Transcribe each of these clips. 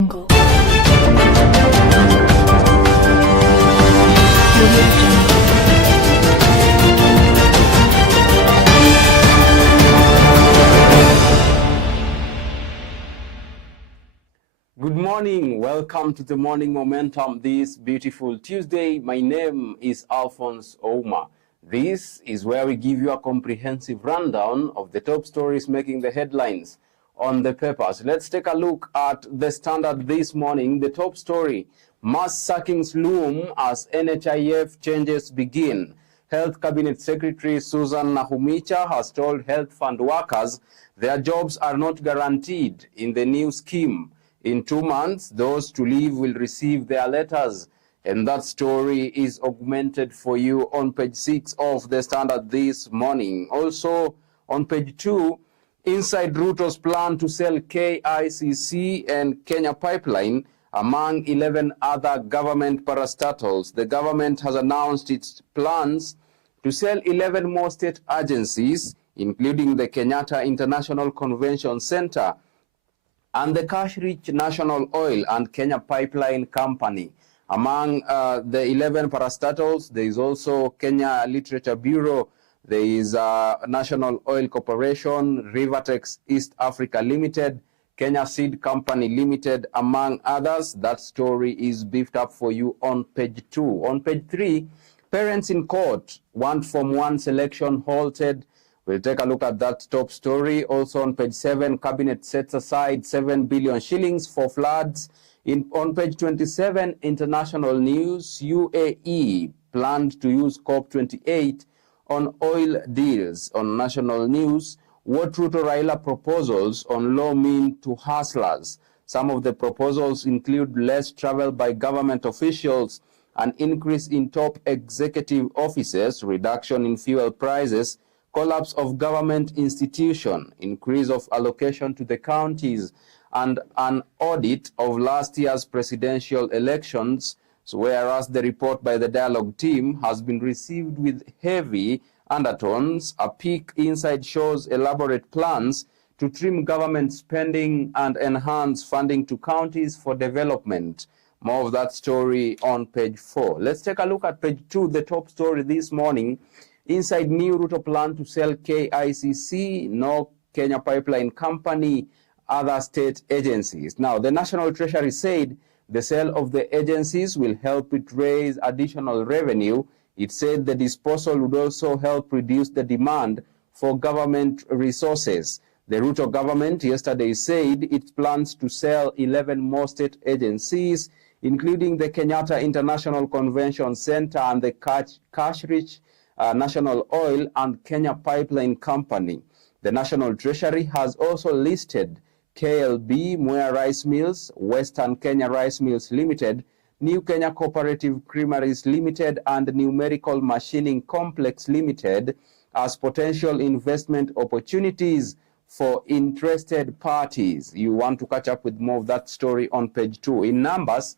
Good morning, welcome to the Morning Momentum this beautiful Tuesday. My name is Alfonsoh. This is where we give you a comprehensive rundown of the top stories making the headlines on the papers. Let's take a look at the Standard this morning. The top story: mass sackings loom as NHIF changes begin. Health Cabinet Secretary Susan Nahumicha has told health fund workers their jobs are not guaranteed in the new scheme. In 2 months, those to leave will receive their letters. And that story is augmented for you on page 6 of the Standard this morning. Also on page 2, inside Ruto's plan to sell KICC and Kenya Pipeline among 11 other government parastatals. The government has announced its plans to sell 11 more state agencies, including the Kenyatta International Convention Center and the cash-rich National Oil and Kenya Pipeline Company. Among the 11 parastatals, there is also Kenya Literature Bureau, there is National Oil Corporation, Rivertex East Africa Limited, Kenya Seed Company Limited, among others. That story is beefed up for you on page 2. On page 3, parents in court want Form 1 selection halted. We'll take a look at that top story. Also on page 7, Cabinet sets aside 7 billion shillings for floods. On page 27, international news, UAE planned to use COP28 on oil deals. On national news, what Ruto Raila proposals on law mean to hustlers. Some of the proposals include less travel by government officials, an increase in top executive offices, reduction in fuel prices, collapse of government institution, increase of allocation to the counties, and an audit of last year's presidential elections. So whereas the report by the dialogue team has been received with heavy undertones, a peek inside shows elaborate plans to trim government spending and enhance funding to counties for development. More of that story on page 4. Let's take a look at page 2, the top story this morning. Inside new Ruto plan to sell KICC, no Kenya Pipeline Company, other state agencies. Now, the National Treasury said the sale of the agencies will help it raise additional revenue. It said the disposal would also help reduce the demand for government resources. The Ruto government yesterday said it plans to sell 11 more state agencies, including the Kenyatta International Convention Center and the cash-rich National Oil and Kenya Pipeline Company. The National Treasury has also listed KLB, Mwea Rice Mills, Western Kenya Rice Mills Limited, New Kenya Cooperative Creameries Limited, and Numerical Machining Complex Limited as potential investment opportunities for interested parties. You want to catch up with more of that story on page 2. In numbers,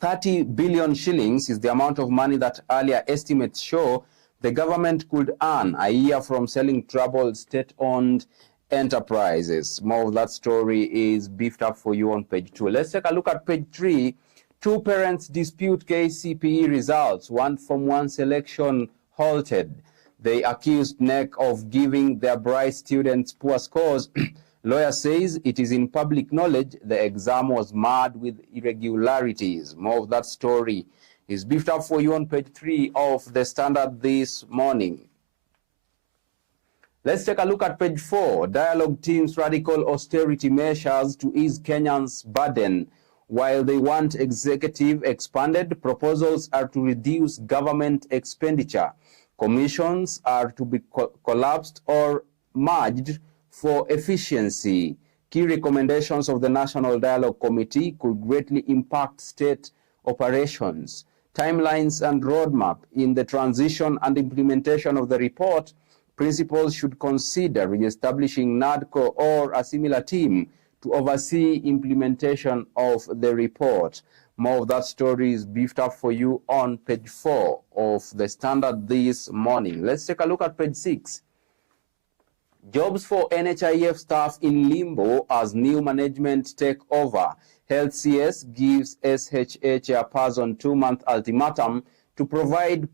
30 billion shillings is the amount of money that earlier estimates show the government could earn a year from selling troubled state-owned enterprises. More of that story is beefed up for you on page 2. Let's take a look at page 3. Two parents dispute KCPE results, want Form 1 selection halted. They accused NEC of giving their bright students poor scores. Lawyer says it is in public knowledge the exam was marred with irregularities. More of that story is beefed up for you on page 3 of the Standard this morning. Let's take a look at page 4. Dialogue team's radical austerity measures to ease Kenyans' burden. While they want executive expanded, proposals are to reduce government expenditure. Commissions are to be collapsed or merged for efficiency. Key recommendations of the National Dialogue Committee could greatly impact state operations. Timelines and roadmap in the transition and implementation of the report. Principals should consider re-establishing NADCO or a similar team to oversee implementation of the report. More of that story is beefed up for you on page 4 of the Standard this morning. Let's take a look at page 6. Jobs for NHIF staff in limbo as new management take over. Health CS gives SHA chairperson 2-month ultimatum to provide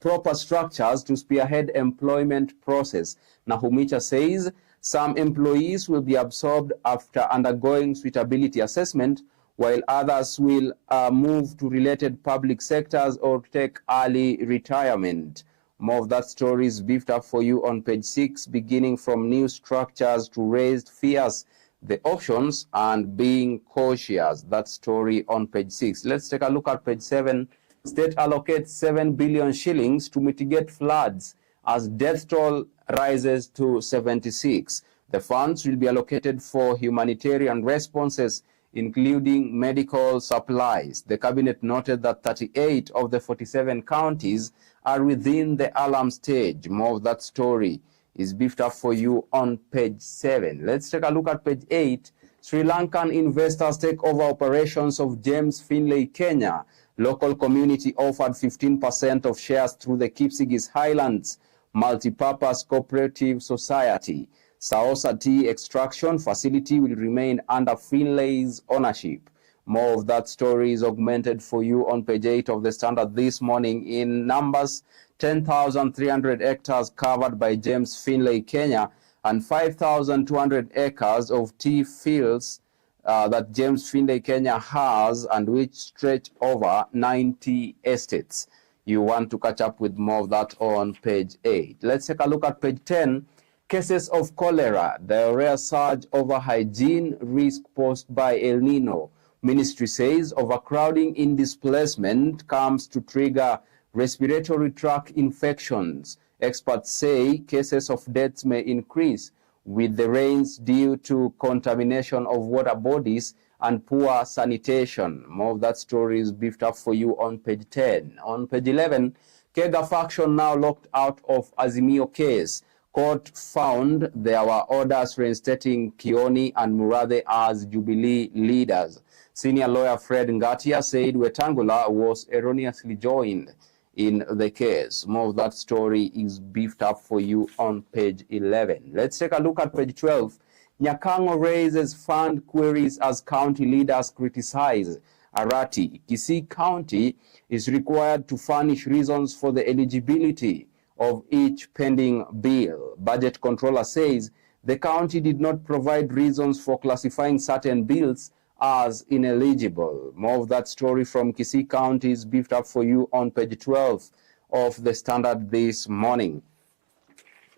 proper structures to spearhead employment process. Nahumicha says some employees will be absorbed after undergoing suitability assessment, while others will move to related public sectors or take early retirement. More of that story is beefed up for you on page 6, beginning from new structures to raised fears, the options, and being cautious. That story on page 6. Let's take a look at page 7. State allocates 7 billion shillings to mitigate floods as death toll rises to 76. The funds will be allocated for humanitarian responses, including medical supplies. The cabinet noted that 38 of the 47 counties are within the alarm stage. More of that story is beefed up for you on page 7. Let's take a look at page 8. Sri Lankan investors take over operations of James Finlay, Kenya. Local community offered 15% of shares through the Kipsigis Highlands Multipurpose Cooperative Society. Saosa tea extraction facility will remain under Finlay's ownership. More of that story is augmented for you on page 8 of the Standard this morning. In numbers, 10,300 hectares covered by James Finlay, Kenya, and 5,200 acres of tea fields that James Finlay, Kenya has, and which stretch over 90 estates. You want to catch up with more of that on page 8. Let's take a look at page 10. Cases of cholera, the rare surge over hygiene risk posed by El Nino. Ministry says overcrowding in displacement comes to trigger respiratory tract infections. Experts say cases of deaths may increase with the rains due to contamination of water bodies and poor sanitation. More of that story is beefed up for you on page 10. On page 11, Kega faction now locked out of Azimio case. Court found there were orders reinstating Kioni and Murathe as Jubilee leaders. Senior lawyer Fred Ngatia said Wetangula was erroneously joined in the case. More of that story is beefed up for you on page 11. Let's take a look at page 12. Nyakango raises fund queries as county leaders criticize Arati. Kisii County is required to furnish reasons for the eligibility of each pending bill. Budget controller says the county did not provide reasons for classifying certain bills as ineligible. More of that story from Kisii County is beefed up for you on page 12 of the Standard this morning.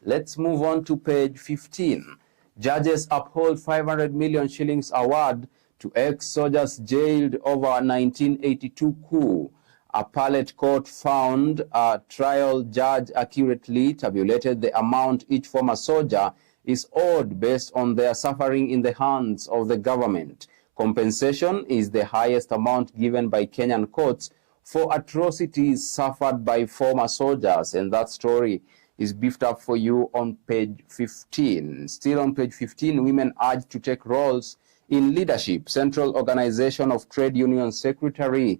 Let's move on to page 15. Judges uphold 500 million shillings award to ex-soldiers jailed over 1982 coup. Appellate court found a trial judge accurately tabulated the amount each former soldier is owed based on their suffering in the hands of the government. Compensation is the highest amount given by Kenyan courts for atrocities suffered by former soldiers, and that story is beefed up for you on page 15. Still on page 15, women urged to take roles in leadership. Central Organization of Trade Union Secretary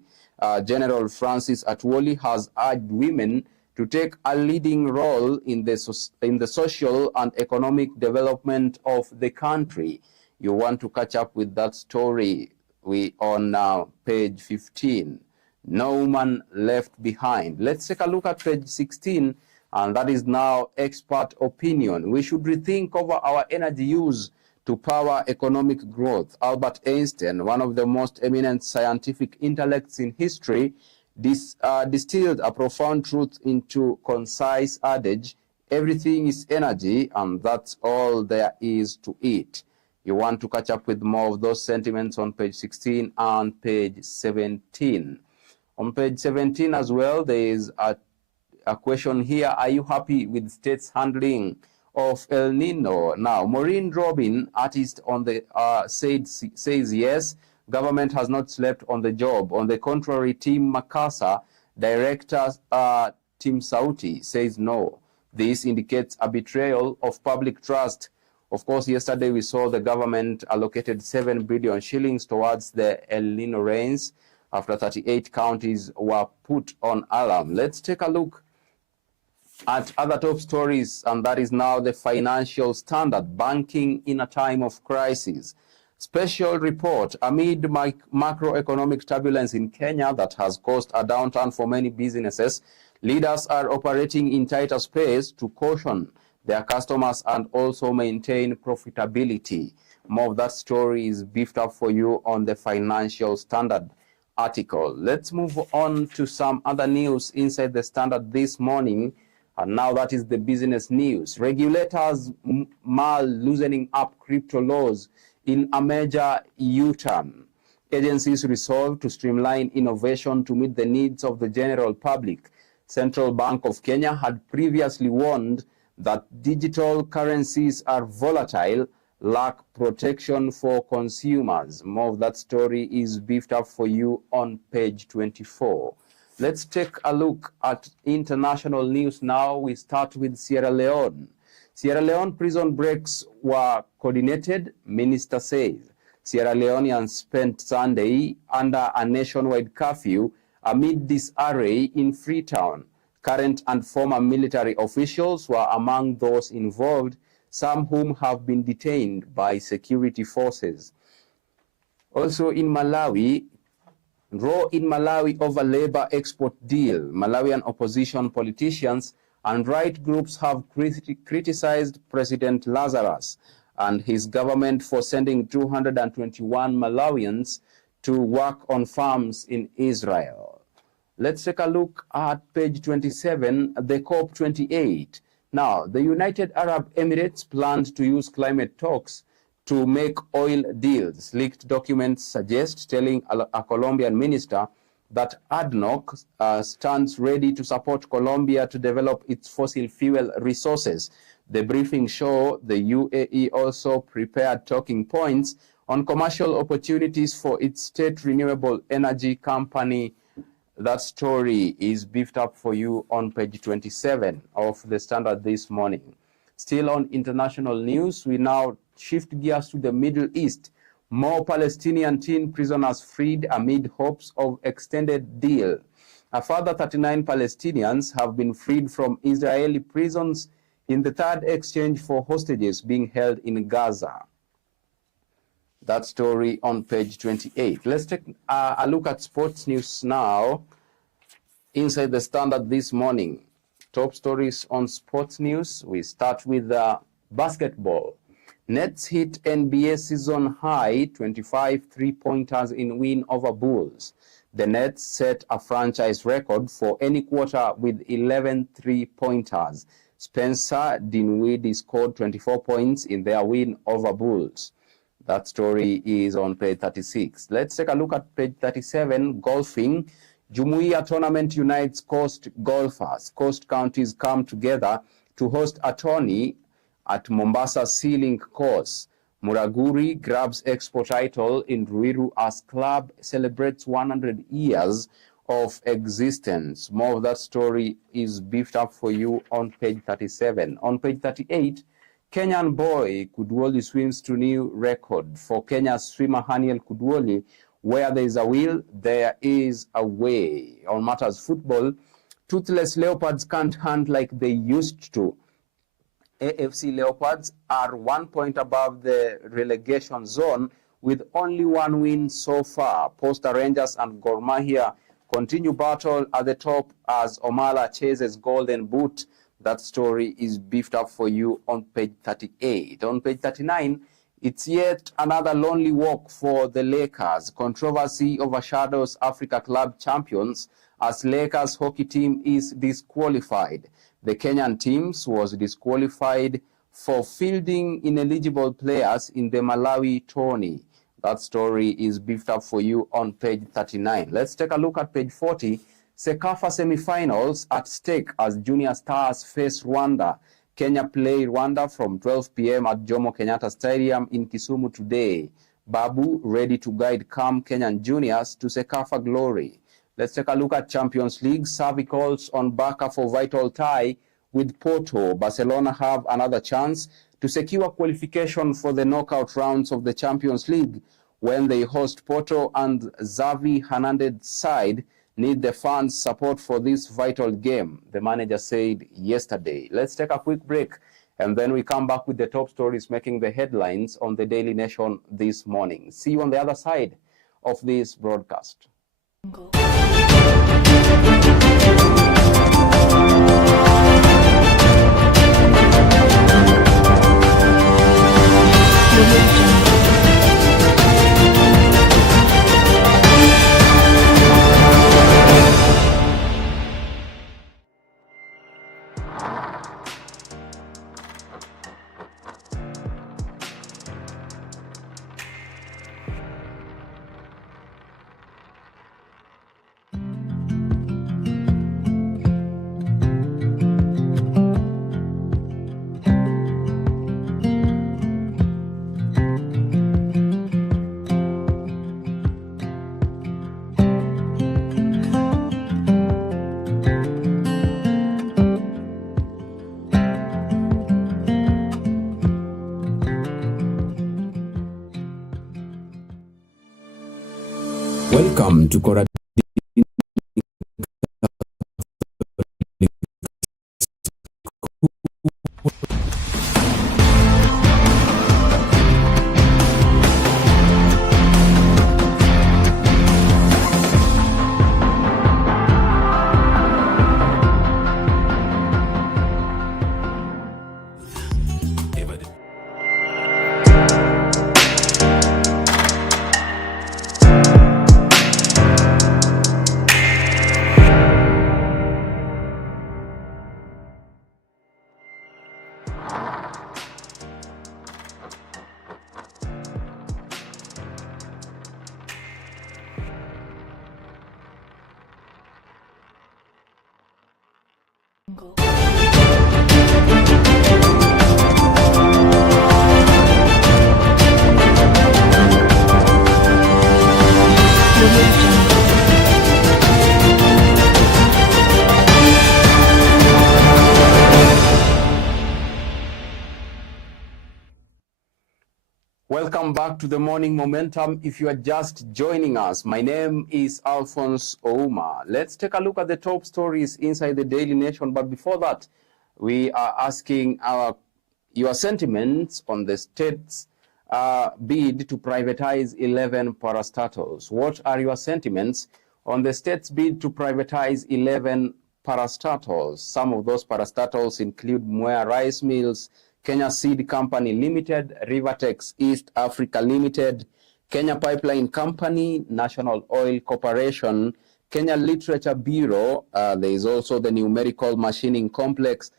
General Francis Atwoli has urged women to take a leading role in the social and economic development of the country. You want to catch up with that story on page 15. No woman left behind. Let's take a look at page 16, and that is now expert opinion. We should rethink over our energy use to power economic growth. Albert Einstein, one of the most eminent scientific intellects in history, distilled a profound truth into concise adage: everything is energy, and that's all there is to it. You want to catch up with more of those sentiments on page 16 and page 17. On page 17 as well, there is a question here: are you happy with state's handling of El Nino? Now, Maureen Robin, artist on the says yes, government has not slept on the job. On the contrary, Tim Makasa, director Tim Sauti, says no. This indicates a betrayal of public trust. Of course, yesterday we saw the government allocated 7 billion shillings towards the El Nino rains after 38 counties were put on alarm. Let's take a look at other top stories, and that is now the Financial Standard: banking in a time of crisis. Special report: amid macroeconomic turbulence in Kenya that has caused a downturn for many businesses, leaders are operating in tighter space to caution their customers and also maintain profitability. More of that story is beefed up for you on the Financial Standard article. Let's move on to some other news inside the Standard this morning. And now that is the business news. Regulators loosening up crypto laws in a major U-turn. Agencies resolve to streamline innovation to meet the needs of the general public. Central Bank of Kenya had previously warned that digital currencies are volatile, lack protection for consumers. More of that story is beefed up for you on page 24. Let's take a look at international news now. We start with Sierra Leone. Sierra Leone prison breaks were coordinated, minister says. Sierra Leoneans spent Sunday under a nationwide curfew amid disarray in Freetown. Current and former military officials were among those involved, some whom have been detained by security forces. Also in Malawi, row in Malawi over labor export deal. Malawian opposition politicians and right groups have criticized President Lazarus and his government for sending 221 Malawians to work on farms in Israel. Let's take a look at page 27, the COP28. Now, the United Arab Emirates planned to use climate talks to make oil deals. Leaked documents suggest, telling a Colombian minister that ADNOC stands ready to support Colombia to develop its fossil fuel resources. The briefing show the UAE also prepared talking points on commercial opportunities for its state renewable energy company. That story is beefed up for you on page 27 of the Standard this morning. Still on international news, we now shift gears to the Middle East. More Palestinian teen prisoners freed amid hopes of extended deal. A further 39 Palestinians have been freed from Israeli prisons in the third exchange for hostages being held in Gaza. That story on page 28. Let's take a look at sports news now inside the Standard this morning. Top stories on sports news. We start with basketball. Nets hit NBA season high 25 three-pointers in win over Bulls. The Nets set a franchise record for any quarter with 11 three-pointers. Spencer Dinwiddie scored 24 points in their win over Bulls. That story is on page 36. Let's take a look at page 37, golfing. Jumuiya tournament unites coast golfers. Coast counties come together to host a tourney at Mombasa Sea Link course. Muraguri grabs expo title in Ruiru as club celebrates 100 years of existence. More of that story is beefed up for you on page 37. On page 38, Kenyan boy Kudwoli swims to new record. For Kenya's swimmer Haniel Kudwoli, where there is a will, there is a way. On matters football, toothless leopards can't hunt like they used to. AFC Leopards are 1 point above the relegation zone with only one win so far. Posta Rangers and Gor Mahia continue battle at the top as Omala chases Golden Boot. That story is beefed up for you on page 38. On page 39, it's yet another lonely walk for the Lakers. Controversy overshadows Africa Club champions as Lakers hockey team is disqualified. The Kenyan teams was disqualified for fielding ineligible players in the Malawi tourney. That story is beefed up for you on page 39. Let's take a look at page 40. Sekafa semi-finals at stake as Junior Stars face Rwanda. Kenya play Rwanda from 12 p.m. at Jomo Kenyatta Stadium in Kisumu today. Babu ready to guide calm Kenyan juniors to Sekafa glory. Let's take a look at Champions League. Xavi calls on Barca for vital tie with Porto. Barcelona have another chance to secure qualification for the knockout rounds of the Champions League when they host Porto, and Xavi Hernandez's side need the fans' support for this vital game, the manager said yesterday. Let's take a quick break And then we come back with the top stories making the headlines on the Daily Nation this morning. See you on the other side of this broadcast. Welcome to Kora. Welcome back to the Morning Momentum. If you are just joining us, my name is Alfonsoh. Let's take a look at the top stories inside the Daily Nation. But before that, we are asking your sentiments on the state's bid to privatize 11 parastatals. What are your sentiments on the state's bid to privatize 11 parastatals? Some of those parastatals include Mwea Rice Mills, Kenya Seed Company Limited, Rivertex East Africa Limited, Kenya Pipeline Company, National Oil Corporation, Kenya Literature Bureau, there is also the Numerical Machining Complex,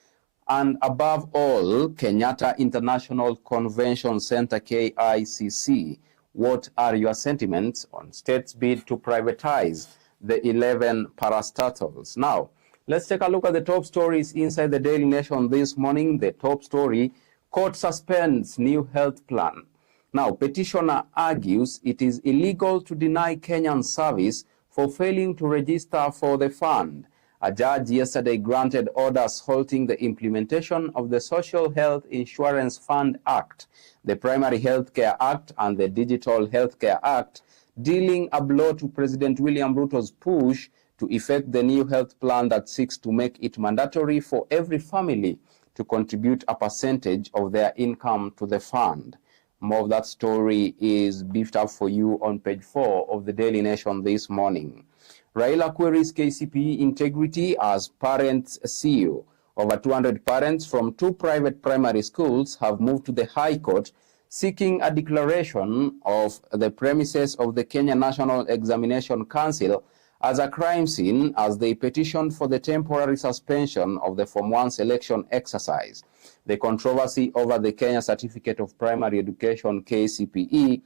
and above all, Kenyatta International Convention Center, KICC. What are your sentiments on state's bid to privatize the 11 parastatals? Now, let's take a look at the top stories inside the Daily Nation this morning. The top story, court suspends new health plan. Now, petitioner argues it is illegal to deny Kenyan service for failing to register for the fund. A judge yesterday granted orders halting the implementation of the Social Health Insurance Fund Act, the Primary Healthcare Act, and the Digital Healthcare Act, dealing a blow to President William Ruto's push to effect the new health plan that seeks to make it mandatory for every family to contribute a percentage of their income to the fund. More of that story is beefed up for you on page 4 of the Daily Nation this morning. Raila queries KCPE integrity as parents CEO. Over 200 parents from 2 private primary schools have moved to the High Court seeking a declaration of the premises of the Kenya National Examination Council as a crime scene as they petitioned for the temporary suspension of the Form 1 selection exercise. The controversy over the Kenya Certificate of Primary Education, KCPE,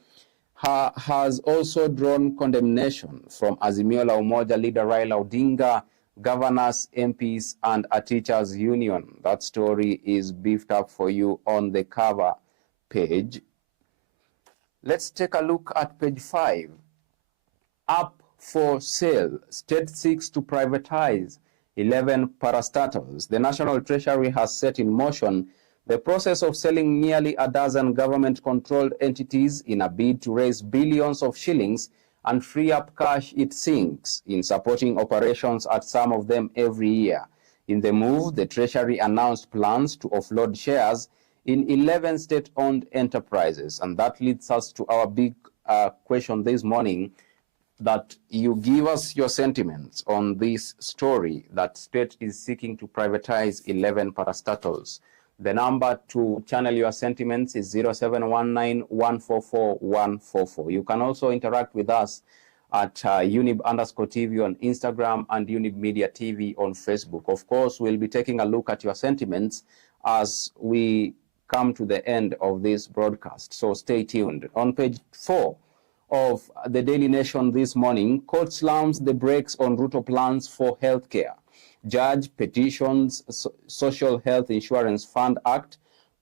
has also drawn condemnation from Azimio la Umoja leader Raila Odinga, governors, MPs, and a teachers' union. That story is beefed up for you on the cover page. Let's take a look at page 5. Up for sale. State seeks to privatize 11 parastatals. The National Treasury has set in motion the process of selling nearly a dozen government-controlled entities in a bid to raise billions of shillings and free up cash it sinks in supporting operations at some of them every year. In the move, the Treasury announced plans to offload shares in 11 state-owned enterprises. And that leads us to our big question this morning, that you give us your sentiments on this story that state is seeking to privatize 11 parastatals. The number to channel your sentiments is 0719-144-144. You can also interact with us at Younib_TV on Instagram and Younib Media TV on Facebook. Of course, we'll be taking a look at your sentiments as we come to the end of this broadcast. So stay tuned. On page 4 of the Daily Nation this morning, court slams the brakes on Ruto plans for healthcare. Judge petitions Social Health Insurance Fund Act,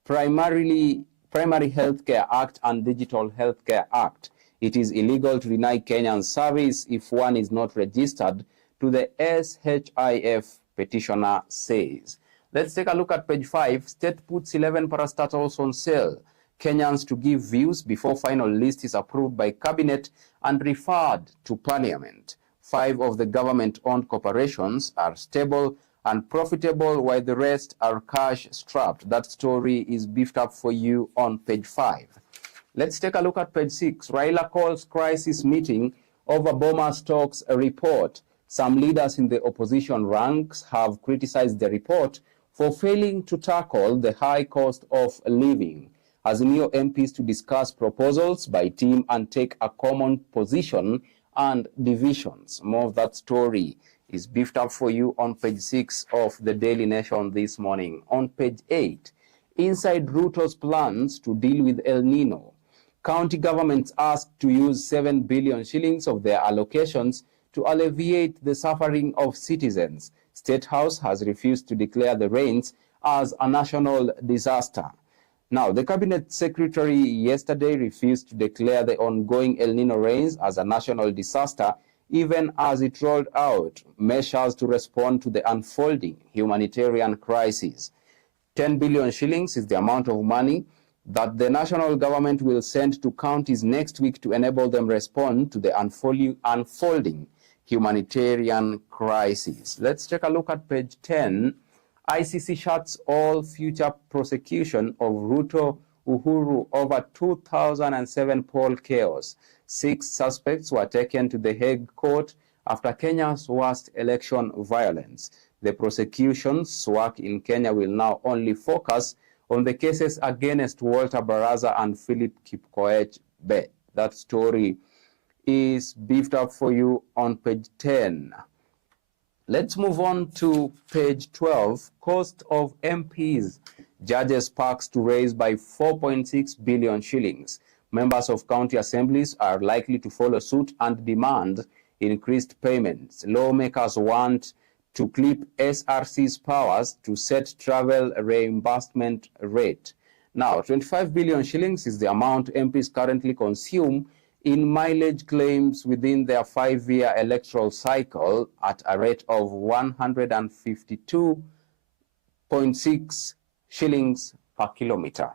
Primary Healthcare Act, and Digital Healthcare Act. It is illegal to deny Kenyan service if one is not registered to the SHIF, petitioner says. Let's take a look at page 5. State puts 11 parastatals on sale. Kenyans to give views before final list is approved by cabinet and referred to parliament. 5 of the government-owned corporations are stable and profitable, while the rest are cash-strapped. That story is beefed up for you on page 5. Let's take a look at page 6. Raila calls crisis meeting over Boma stocks report. Some leaders in the opposition ranks have criticized the report for failing to tackle the high cost of living. Azimio MPs to discuss proposals by team and take a common position and divisions. More of that story is beefed up for you on page 6 of the Daily Nation this morning. On page 8, inside Ruto's plans to deal with El Nino, county governments asked to use 7 billion shillings of their allocations to alleviate the suffering of citizens. State House has refused to declare the rains as a national disaster. Now, the Cabinet Secretary yesterday refused to declare the ongoing El Nino rains as a national disaster, even as it rolled out measures to respond to the unfolding humanitarian crisis. 10 billion shillings is the amount of money that the national government will send to counties next week to enable them respond to the unfolding humanitarian crisis. Let's take a look at page 10. ICC shuts all future prosecution of Ruto Uhuru over 2007 poll chaos. 6 suspects were taken to the Hague court after Kenya's worst election violence. The prosecution's work in Kenya will now only focus on the cases against Walter Baraza and Philip Kipkoech Be. That story is beefed up for you on page 10. Let's move on to page 12. Cost of MPs. Judges sparks to raise by 4.6 billion shillings. Members of county assemblies are likely to follow suit and demand increased payments. Lawmakers want to clip SRC's powers to set travel reimbursement rate. Now, 25 billion shillings is the amount MPs currently consume in mileage claims within their 5-year electoral cycle at a rate of 152.6 shillings per kilometer.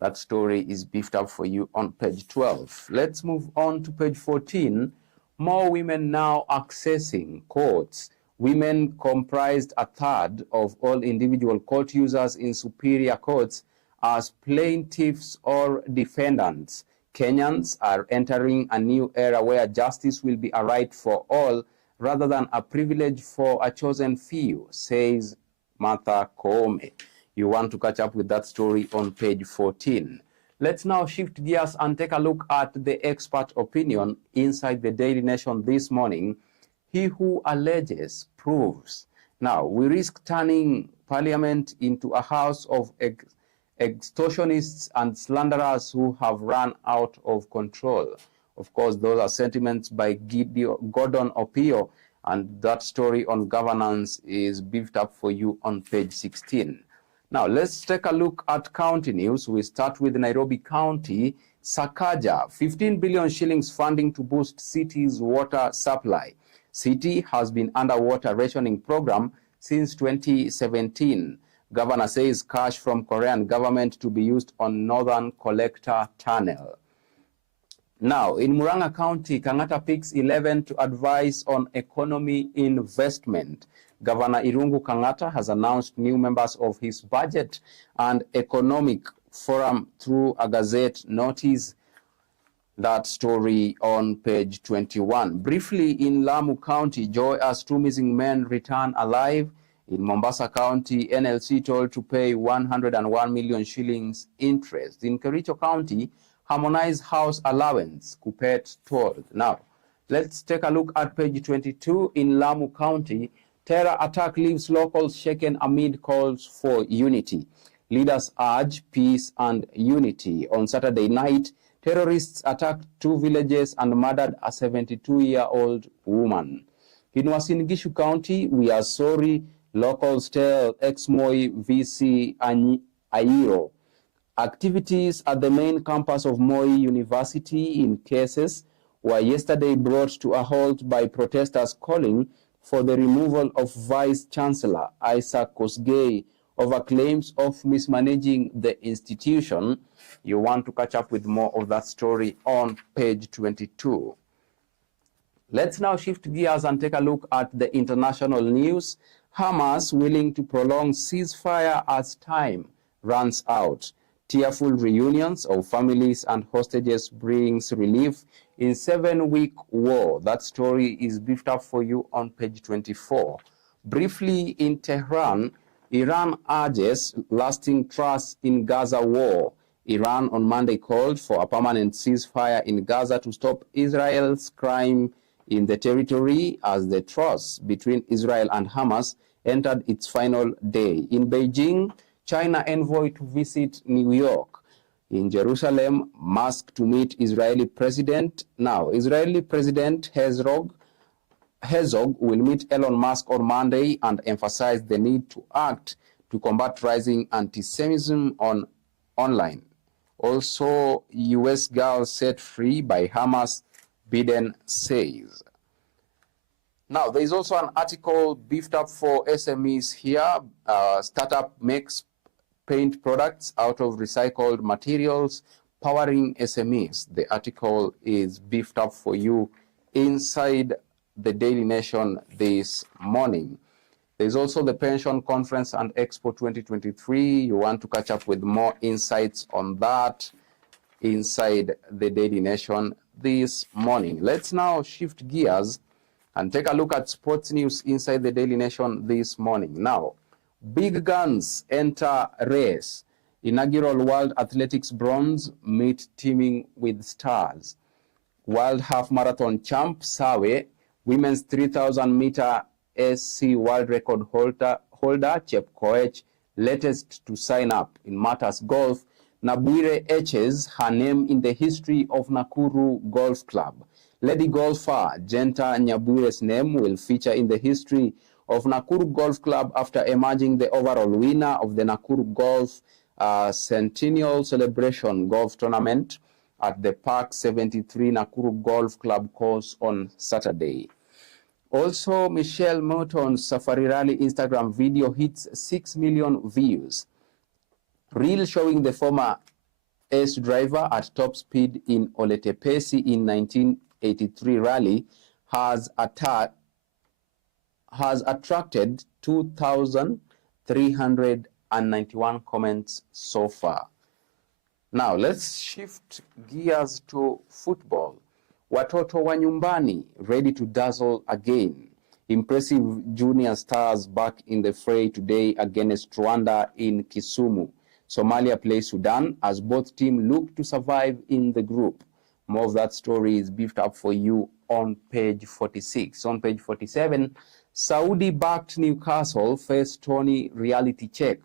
That story is beefed up for you on page 12. Let's move on to page 14. More women now accessing courts. Women comprised a third of all individual court users in superior courts as plaintiffs or defendants. Kenyans are entering a new era where justice will be a right for all rather than a privilege for a chosen few, says Martha Koome. You want to catch up with that story on page 14. Let's now shift gears and take a look at the expert opinion inside the Daily Nation this morning. He who alleges proves. Now, we risk turning Parliament into a house of extortionists and slanderers who have run out of control. Of course, those are sentiments by Gordon Opio, and that story on governance is beefed up for you on page 16. Now, let's take a look at county news. We start with Nairobi County. Sakaja, 15 billion shillings funding to boost city's water supply. City has been under water rationing program since 2017. Governor says cash from Korean government to be used on Northern Collector Tunnel. Now, in Muranga County, Kangata picks 11 to advise on economy investment. Governor Irungu Kangata has announced new members of his budget and economic forum through a Gazette notice. That story on page 21. Briefly, in Lamu County, joy as 2 missing men return alive. In Mombasa County, NLC told to pay 101 million shillings interest. In Kericho County, harmonized house allowance, Kupet told. Now, let's take a look at page 22. In Lamu County, terror attack leaves locals shaken amid calls for unity. Leaders urge peace and unity. On Saturday night, terrorists attacked 2 villages and murdered a 72-year-old woman. In Uasin Gishu County, we are sorry, locals tell ex-Moi VC Airo. Activities at the main campus of Moi University in cases were yesterday brought to a halt by protesters calling for the removal of Vice-Chancellor Isaac Kosgei over claims of mismanaging the institution. You want to catch up with more of that story on page 22. Let's now shift gears and take a look at the international news. Hamas willing to prolong ceasefire as time runs out. Tearful reunions of families and hostages brings relief in 7-week war. That story is beefed up for you on page 24. Briefly, in Tehran, Iran urges lasting trust in Gaza war. Iran on Monday called for a permanent ceasefire in Gaza to stop Israel's crime in the territory as the truce between Israel and Hamas entered its final day. In Beijing, China envoy to visit New York. In Jerusalem, Musk to meet Israeli president. Now, Israeli President Herzog will meet Elon Musk on Monday and emphasize the need to act to combat rising anti-Semitism online. Also, U.S. girls set free by Hamas, Biden says. Now, there is also an article beefed up for SMEs here. Startup makes paint products out of recycled materials, powering SMEs. The article is beefed up for you inside the Daily Nation this morning. There's also the Pension Conference and Expo 2023. You want to catch up with more insights on that inside the Daily Nation this morning. Let's now shift gears and take a look at sports news inside the Daily Nation this morning. Now, big guns enter race. Inaugural World Athletics bronze meet teaming with stars. World Half Marathon champ Sawe, women's 3,000-meter SC world record holder Chepkoech, latest to sign up in Matters Golf. Nabwire etches her name in the history of Nakuru Golf Club. Lady golfer Jenta Nyabuire's name will feature in the history of Nakuru Golf Club after emerging the overall winner of the Nakuru Golf Centennial Celebration Golf Tournament at the Park 73 Nakuru Golf Club course on Saturday. Also, Michelle Merton's Safari Rally Instagram video hits 6 million views. Reel showing the former ace driver at top speed in Oletepesi in 1983 rally has attracted 2,391 comments so far. Now, let's shift gears to football. Watoto wa nyumbani ready to dazzle again. Impressive junior stars back in the fray today against Rwanda in Kisumu. Somalia plays Sudan as both teams look to survive in the group. More of that story is beefed up for you on page 46. On page 47, Saudi-backed Newcastle face Tony reality check.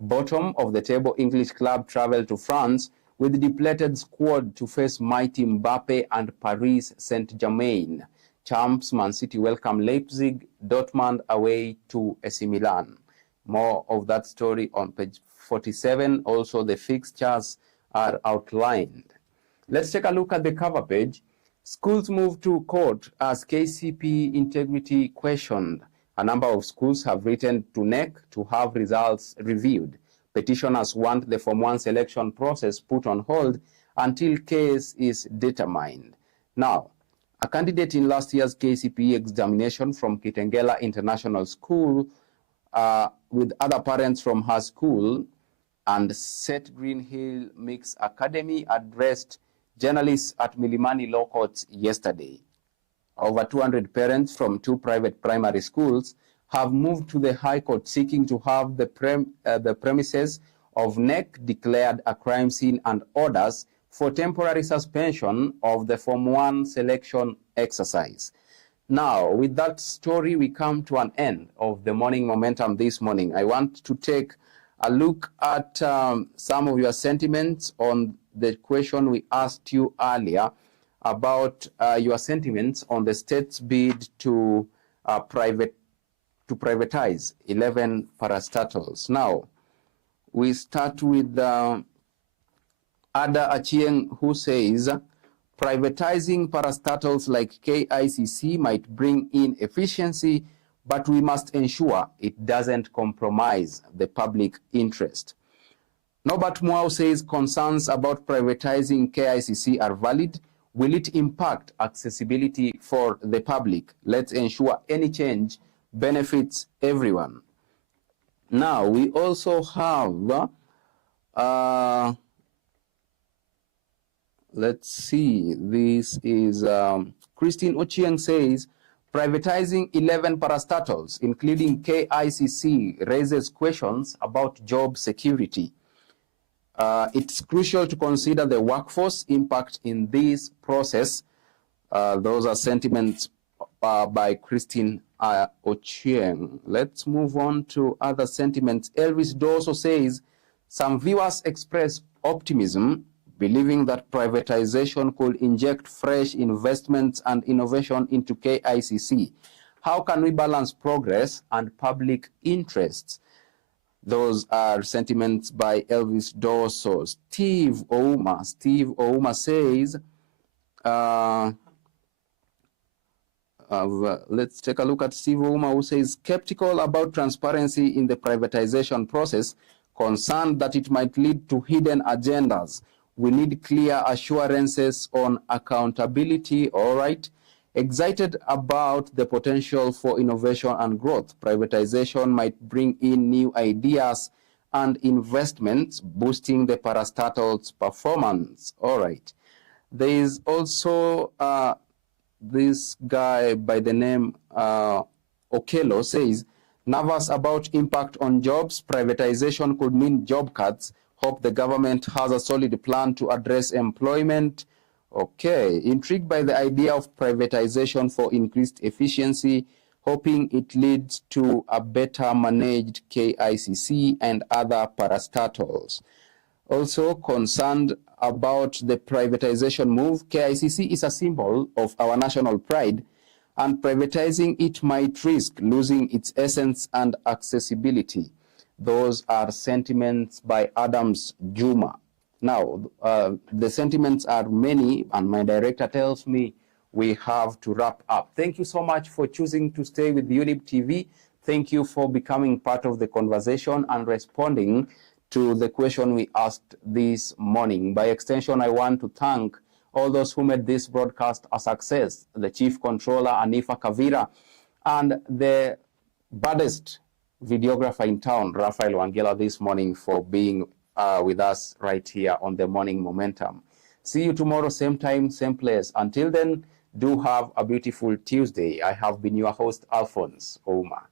Bottom of the table English club travel to France with depleted squad to face mighty Mbappe and Paris Saint-Germain. Champs Man City welcome Leipzig, Dortmund away to AC Milan. More of that story on page 47. Also, the fixtures are outlined. Let's take a look at the cover page. Schools move to court as KCP integrity questioned. A number of schools have written to NEC to have results reviewed. Petitioners want the Form 1 selection process put on hold until case is determined. Now, a candidate in last year's KCPE examination from Kitengela International School with other parents from her school and St. Green Hill Mix Academy addressed journalists at Milimani Law Courts yesterday. Over 200 parents from 2 private primary schools have moved to the High Court seeking to have the premises of NEC declared a crime scene and orders for temporary suspension of the Form 1 selection exercise. Now, with that story, we come to an end of the morning momentum this morning. I want to take a look at some of your sentiments on the question we asked you earlier about your sentiments on the state's bid to privatize 11 parastatals. Now, we start with Ada Achieng, who says, privatizing parastatals like KICC might bring in efficiency, but we must ensure it doesn't compromise the public interest. Norbert Mwau says concerns about privatizing KICC are valid. Will it impact accessibility for the public? Let's ensure any change benefits everyone. Now, we also have, let's see, this is Christine Ochieng says, privatizing 11 parastatals, including KICC, raises questions about job security. It's crucial to consider the workforce impact in this process. Those are sentiments by Christine Ochieng. Let's move on to other sentiments. Elvis Doso says, some viewers express optimism, believing that privatization could inject fresh investments and innovation into KICC. How can we balance progress and public interests? Those are sentiments by Elvis Doso. Steve Ouma says, let's take a look at Steve Ouma, who says, skeptical about transparency in the privatization process, concerned that it might lead to hidden agendas. We need clear assurances on accountability. All right. Excited about the potential for innovation and growth. Privatization might bring in new ideas and investments, boosting the parastatals' performance. All right. There is also this guy by the name Okelo says, nervous about impact on jobs. Privatization could mean job cuts. Hope the government has a solid plan to address employment. Okay, intrigued by the idea of privatization for increased efficiency, hoping it leads to a better managed KICC and other parastatals. Also concerned about the privatization move, KICC is a symbol of our national pride, and privatizing it might risk losing its essence and accessibility. Those are sentiments by Adams Juma. Now, the sentiments are many, and my director tells me we have to wrap up. Thank you so much for choosing to stay with Younib TV. Thank you for becoming part of the conversation and responding to the question we asked this morning. By extension, I want to thank all those who made this broadcast a success, the Chief Controller, Anifa Kavira, and the baddest videographer in town, Raphael Wangila, this morning for being with us right here on the Morning Momentum. See you tomorrow, same time, same place. Until then, do have a beautiful Tuesday. I have been your host, Alfonsoh. Oma.